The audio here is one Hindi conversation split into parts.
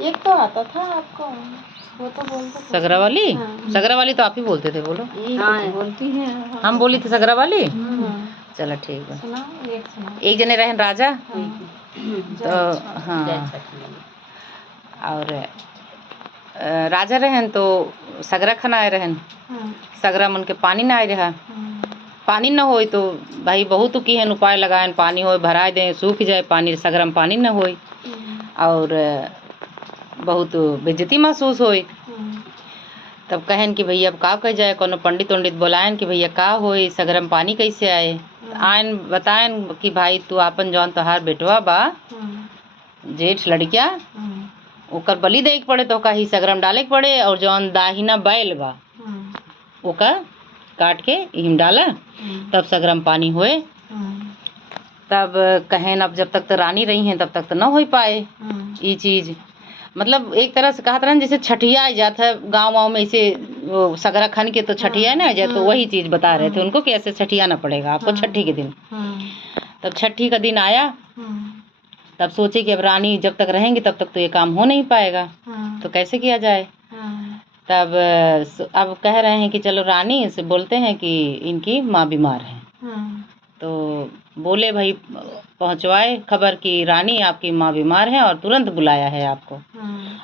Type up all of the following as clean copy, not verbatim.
एक तो आता था आपको, वो तो बोलते सगरा वाली। हाँ। सगरा वाली तो आप ही बोलते थे, बोलो। हाँ बोलती हैं। हम बोली थी सगरा वाली। चलो ठीक है। एक जने रहन राजा। तो हाँ, और राजा रहन तो सगरा खाना आए रहन। सगरा मन के पानी ना आए रहा। पानी न होई तो भाई बहुत की है उपाय लगाए, पानी होए भराए दें, सूख जाए पानी, सगरा में पानी न होई और बहुत बेइज्जती महसूस होई। तब कहन कि भैया अब का कह जाए, कोनो पंडित उंडित बुलायन कि भैया का होई, सगरा में पानी कैसे आए। आयन बतायन कि भाई तू आपन जौन तोहार बेटवा बा, जेठ लड़किया, ओकर बलि दे के पड़े तो का ही सगरा में डाले के पड़े, और जौन दाहिना बैल बा ओका काट के हिम डाला, तब सगरा में पानी होए। तब कहेन अब जब तक तो रानी रही हैं तब तक तो न हो पाए ये चीज़। मतलब एक तरह से कहते रहन जैसे छठिया आ जाता है गाँव वाँव में, ऐसे वो सगरा खन के तो छठिया ना आ जाए, तो वही चीज़ बता रहे थे उनको कि ऐसे छठियाना पड़ेगा आपको छठी के दिन। तब छठी का दिन आया, तब सोचे कि अब रानी जब तक रहेंगी तब तक तो ये काम हो नहीं पाएगा, तो कैसे किया जाए। तब अब कह रहे हैं कि चलो रानी से बोलते हैं कि इनकी माँ बीमार है। तो बोले भाई पहुंचवाए खबर कि रानी आपकी माँ बीमार है और तुरंत बुलाया है आपको।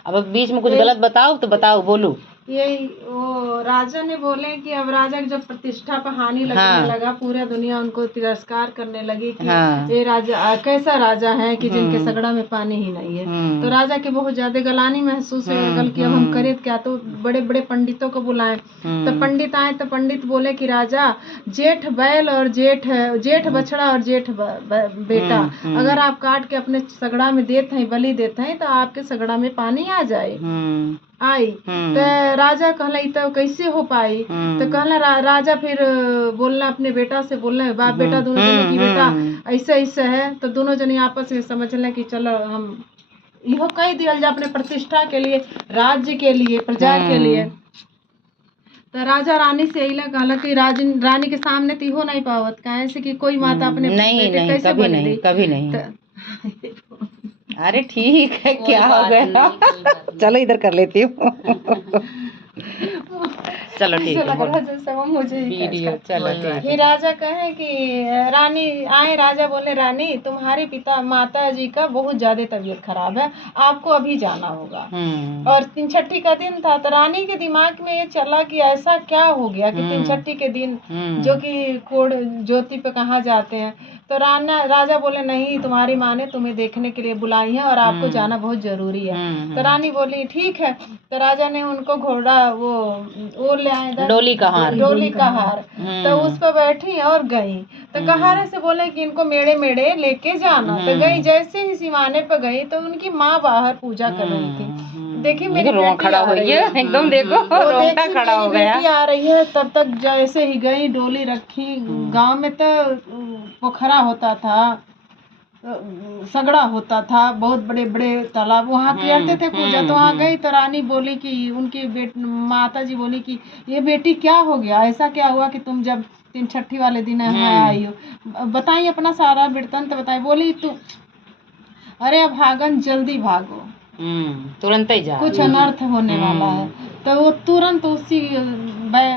अब बीच में कुछ गलत बताओ तो बताओ, बोलो। यही वो राजा ने बोले कि अब राजा की जब प्रतिष्ठा पर हानि लगने लगा, पूरा दुनिया उनको तिरस्कार करने लगी कि ये राजा कैसा राजा है कि जिनके सगड़ा में पानी ही नहीं है। तो राजा के बहुत ज्यादा गलानी महसूस होने लगल कि अब हम करें क्या। तो बड़े बड़े पंडितों को बुलाए, तो पंडित आए तो पंडित बोले कि राजा, जेठ बैल और जेठ बछड़ा और जेठ बेटा अगर आप काट के अपने सगड़ा में देते हैं, बलि देते हैं, तो आपके सगड़ा में पानी आ जाए आई। तो राजा कहला तो कैसे हो पाई। तो कहला राजा फिर बोलना अपने बेटा से, बोलना बाप बेटा दोनों जने की बेटा ऐसे ऐसे है। तो दोनों जने आपस में समझ लें कि चलो हम इहो कह दिया जाए अपने प्रतिष्ठा के लिए, राज्य के लिए, प्रजा के लिए। तो राजा रानी से यही कहला कि रानी के सामने तो इहो नहीं पावत, कहे से कि कोई माता अपने बेटे कैसे बलि दी। कभी नहीं। अरे ठीक है, क्या हो गया। चलो इधर कर लेती हूँ। चलो ठीक है, जैसे वो मुझे वीडियो चलो ठीक। फिर राजा कहे कि रानी आए, राजा बोले रानी तुम्हारे पिता माता जी का बहुत ज्यादा तबीयत खराब है, आपको अभी जाना होगा। और तीन छठी का दिन था, तो रानी के दिमाग में ये चला कि ऐसा क्या हो गया कि तीन छठी के दिन जो कि कोड ज्योति पे कहाँ जाते हैं। तो राजा बोले नहीं, तुम्हारी माँ ने तुम्हें देखने के लिए बुलाई है और आपको जाना बहुत जरूरी है। तो रानी बोली ठीक है। तो राजा ने उनको घोड़ा वो ले आए, डोली का हार। तो उस पर बैठी और गई। तो कहारे से बोले कि इनको मेड़े मेड़े लेके जाना। तो गई, जैसे ही सिवाने पर गई तो उनकी माँ बाहर पूजा कर रही थी। देखिए मेरी बेटी खड़ा हो गई है एकदम, देखो रोंगटा खड़ा हो गया। बेटी आ रही है। तब तक जैसे ही गई, डोली रखी। गांव में तो पोखरा होता था, सगड़ा होता था, बहुत बड़े बड़े तालाब, वहाँ करते थे पूजा। तो वहाँ गई तो रानी बोली कि उनकी माता जी बोली कि ये बेटी क्या हो गया, ऐसा क्या हुआ कि तुम जब तीन छठी वाले दिन आई हो, बताइए अपना सारा वृत्तांत बताई। बोली तू अरे अब भागन, जल्दी भागो, तुरंत ही जा, कुछ अनर्थ होने वाला है। तो वो तुरंत उसी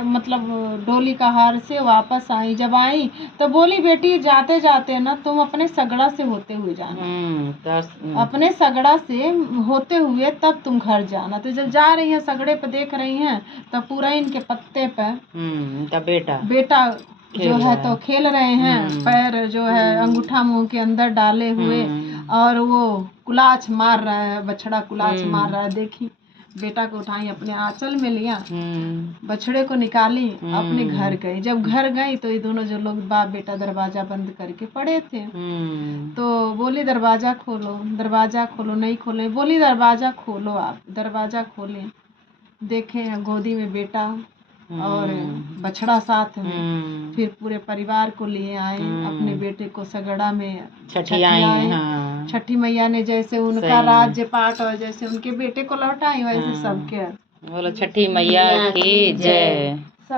मतलब डोली का हार से वापस आई। जब आई तो बोली बेटी जाते जाते ना तुम अपने सगड़ा से होते हुए जाना, अपने सगड़ा से होते हुए तब तुम घर जाना। तो जब जा रही है सगड़े पे देख रही हैं तब पूरा इनके पत्ते पे बेटा जो है तो खेल रहे हैं, पैर जो है अंगूठा मुंह के अंदर डाले हुए, और वो कुलाच मार रहा है, बछड़ा कुलाच मार रहा है। देखी बेटा को उठाई, अपने आंचल में लिया, बछड़े को निकाली, अपने घर गई। जब घर गई तो ये दोनों जो लोग बाप बेटा दरवाजा बंद करके पड़े थे। तो बोली दरवाजा खोलो, दरवाजा खोलो, नहीं खोले। बोली दरवाजा खोलो, आप दरवाजा खोले, देखे गोदी में बेटा और बछड़ा साथ में। फिर पूरे परिवार को लिए आए, अपने बेटे को सगड़ा में छठियाए। छठी मैया ने जैसे उनका राज्य पाठ और जैसे उनके बेटे को लौटाई, वैसे सबके। बोलो छठी मैया की जय।